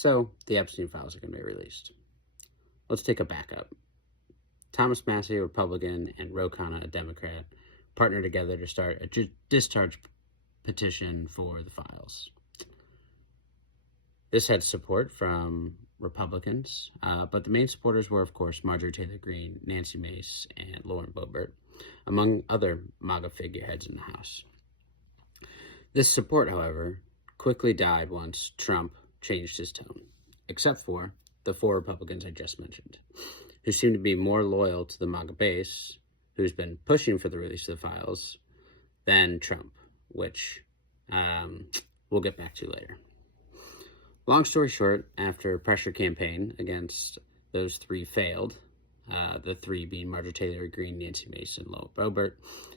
So the Epstein files are going to be released. Let's take a backup. Thomas Massie, a Republican, and Ro Khanna, a Democrat, partnered together to start a discharge petition for the files. This had support from Republicans, but the main supporters were, of course, Marjorie Taylor Greene, Nancy Mace, and Lauren Boebert, among other MAGA figureheads in the House. This support, however, quickly died once Trump changed his tone, except for the 4 Republicans I just mentioned, who seem to be more loyal to the MAGA base, who's been pushing for the release of the files, than Trump, which we'll get back to later. Long story short, after a pressure campaign against those 3 failed, the 3 being Marjorie Taylor Greene, Nancy Mace, and Lauren Boebert,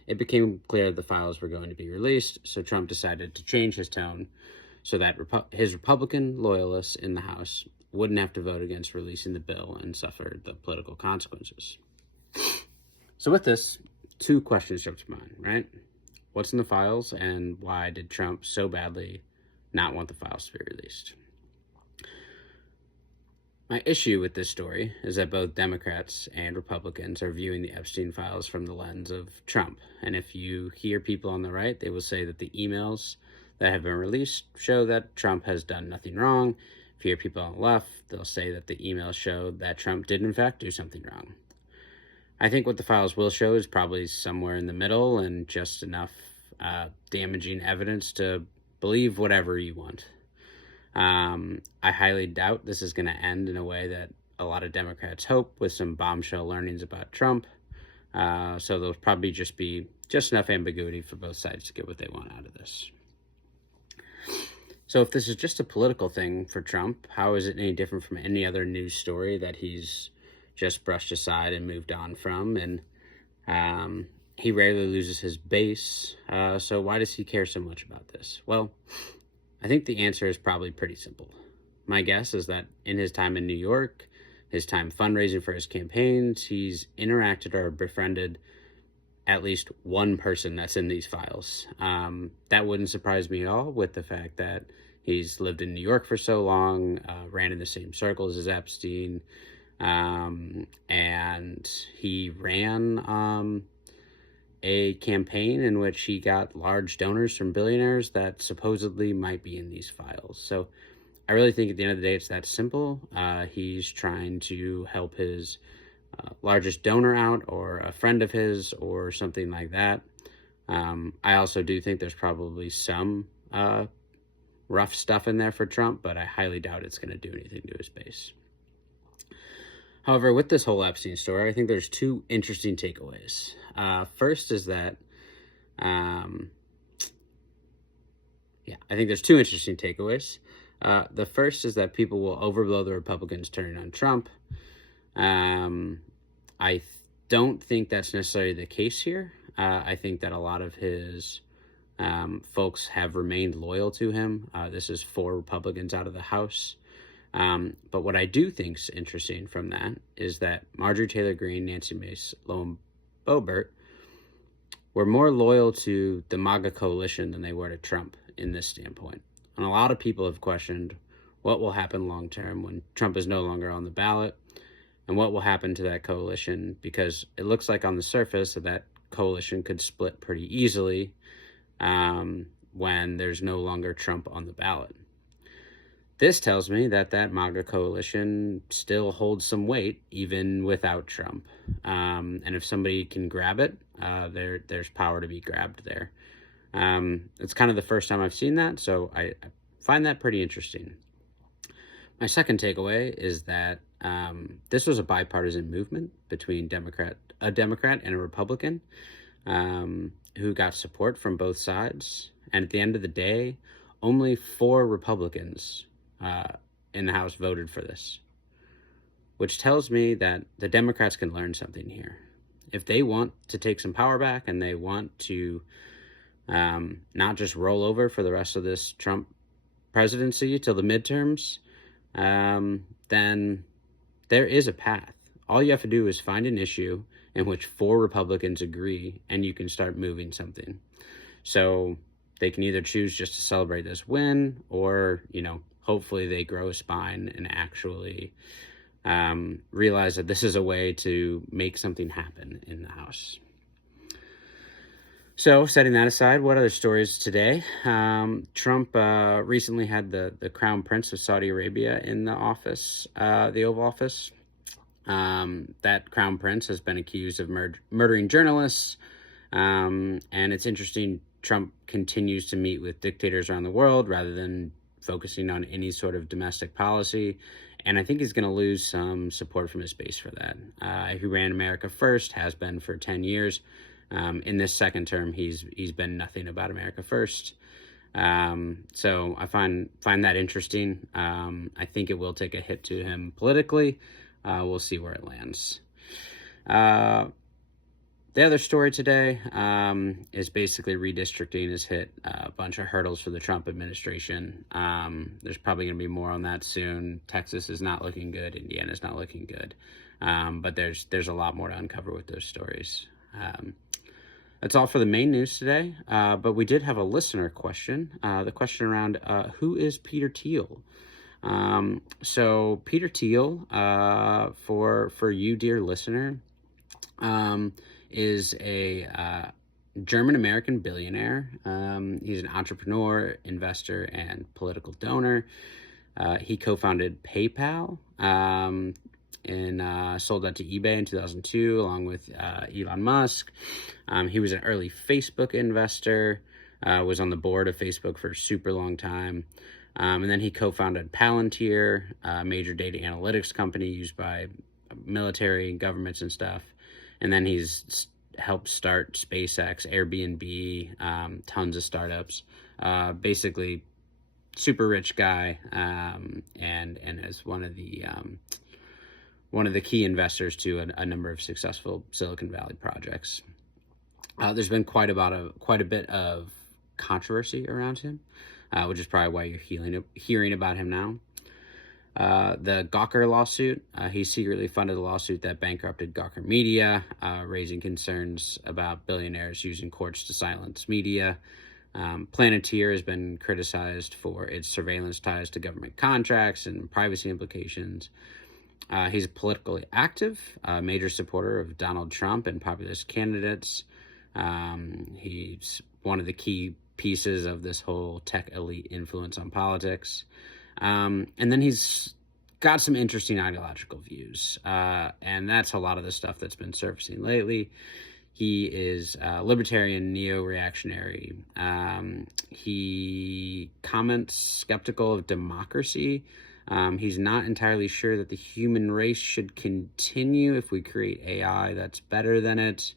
it became clear the files were going to be released, so Trump decided to change his tone so that his Republican loyalists in the House wouldn't have to vote against releasing the bill and suffer the political consequences. So with this, 2 questions jump to mind, right? What's in the files, and why did Trump so badly not want the files to be released? My issue with this story is that both Democrats and Republicans are viewing the Epstein files from the lens of Trump. And if you hear people on the right, they will say that the emails that have been released show that Trump has done nothing wrong. If you hear people on the left, they'll say that the emails show that Trump did in fact do something wrong. I think what the files will show is probably somewhere in the middle and just enough damaging evidence to believe whatever you want. I highly doubt this is going to end in a way that a lot of Democrats hope, with some bombshell learnings about Trump. So there'll probably just be enough ambiguity for both sides to get what they want out of this. So if this is just a political thing for Trump, how is it any different from any other news story that he's just brushed aside and moved on from? And he rarely loses his base. So why does he care so much about this? Well, I think the answer is probably pretty simple. My guess is that in his time in New York, his time fundraising for his campaigns, he's interacted or befriended at least one person that's in these files. That wouldn't surprise me at all, with the fact that he's lived in New York for so long, ran in the same circles as Epstein, and he ran a campaign in which he got large donors from billionaires that supposedly might be in these files. So I really think at the end of the day, it's that simple. He's trying to help his largest donor out, or a friend of his, or something like that. I also do think there's probably some rough stuff in there for Trump, but I highly doubt it's going to do anything to his base. However, with this whole Epstein story, I think there's 2 interesting takeaways. First is that, I think there's 2 interesting takeaways. The first is that people will overblow the Republicans turning on Trump. I don't think that's necessarily the case here. I think that a lot of his folks have remained loyal to him. This is 4 Republicans out of the House. But what I do think is interesting from that is that Marjorie Taylor Greene, Nancy Mace, Lauren Boebert were more loyal to the MAGA coalition than they were to Trump in this standpoint. And a lot of people have questioned what will happen long term when Trump is no longer on the ballot, and what will happen to that coalition, because it looks like on the surface that coalition could split pretty easily when there's no longer Trump on the ballot. This tells me that MAGA coalition still holds some weight even without Trump. And if somebody can grab it, there's power to be grabbed there. It's kind of the first time I've seen that, so I find that pretty interesting. My second takeaway is that this was a bipartisan movement between a Democrat and a Republican who got support from both sides. And at the end of the day, only 4 Republicans in the House voted for this, which tells me that the Democrats can learn something here. If they want to take some power back and they want to not just roll over for the rest of this Trump presidency till the midterms, then there is a path. All you have to do is find an issue in which 4 Republicans agree, and you can start moving something. So they can either choose just to celebrate this win, or, hopefully they grow a spine and actually realize that this is a way to make something happen in the House. So, setting that aside, what other stories today? Trump recently had the Crown Prince of Saudi Arabia in the office, the Oval Office. That Crown Prince has been accused of murdering journalists. And it's interesting, Trump continues to meet with dictators around the world rather than focusing on any sort of domestic policy. And I think he's going to lose some support from his base for that. He ran America First, has been for 10 years. In this second term, he's been nothing about America First. So I find that interesting. I think it will take a hit to him politically. We'll see where it lands. The other story today is basically redistricting has hit a bunch of hurdles for the Trump administration. There's probably going to be more on that soon. Texas is not looking good. Indiana's not looking good. But there's a lot more to uncover with those stories. That's all for the main news today, but we did have a listener question. The question around who is Peter Thiel? So Peter Thiel, for you, dear listener, is a German-American billionaire. He's an entrepreneur, investor, and political donor. He co-founded PayPal and sold that to eBay in 2002, along with Elon Musk. He was an early Facebook investor, was on the board of Facebook for a super long time. And then he co-founded Palantir, a major data analytics company used by military and governments and stuff. And then he's helped start SpaceX, Airbnb, tons of startups. Basically, super rich guy, and as one of the key investors to a number of successful Silicon Valley projects. There's been quite a bit of controversy around him, which is probably why you're hearing about him now. The Gawker lawsuit, he secretly funded a lawsuit that bankrupted Gawker Media, raising concerns about billionaires using courts to silence media. Palantir has been criticized for its surveillance ties to government contracts and privacy implications. He's politically active, a major supporter of Donald Trump and populist candidates. He's one of the key pieces of this whole tech elite influence on politics. And then he's got some interesting ideological views. And that's a lot of the stuff that's been surfacing lately. He is libertarian, neo-reactionary. He comments skeptical of democracy. He's not entirely sure that the human race should continue if we create AI that's better than it.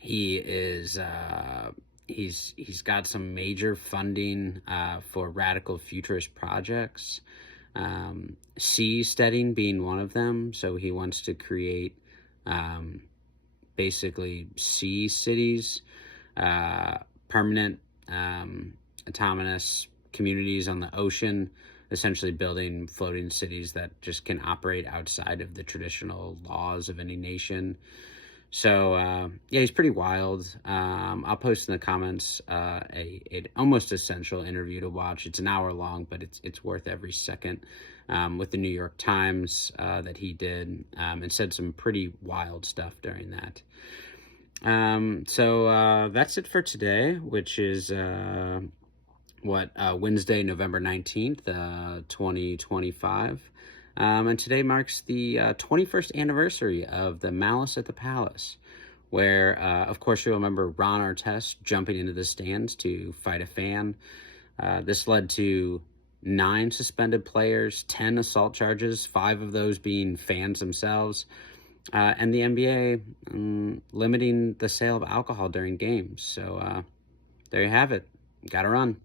He's got some major funding for radical futurist projects. Seasteading being one of them. So he wants to create basically sea cities, permanent autonomous communities on the ocean, essentially building floating cities that just can operate outside of the traditional laws of any nation. So, yeah, he's pretty wild. I'll post in the comments an almost essential interview to watch. It's an hour long, but it's worth every second, with the New York Times that he did, and said some pretty wild stuff during that. So that's it for today, which is Wednesday, November 19th, 2025. And today marks the 21st anniversary of the Malice at the Palace, where, of course, you'll remember Ron Artest jumping into the stands to fight a fan. This led to 9 suspended players, 10 assault charges, 5 of those being fans themselves, and the NBA limiting the sale of alcohol during games. So there you have it. Gotta run.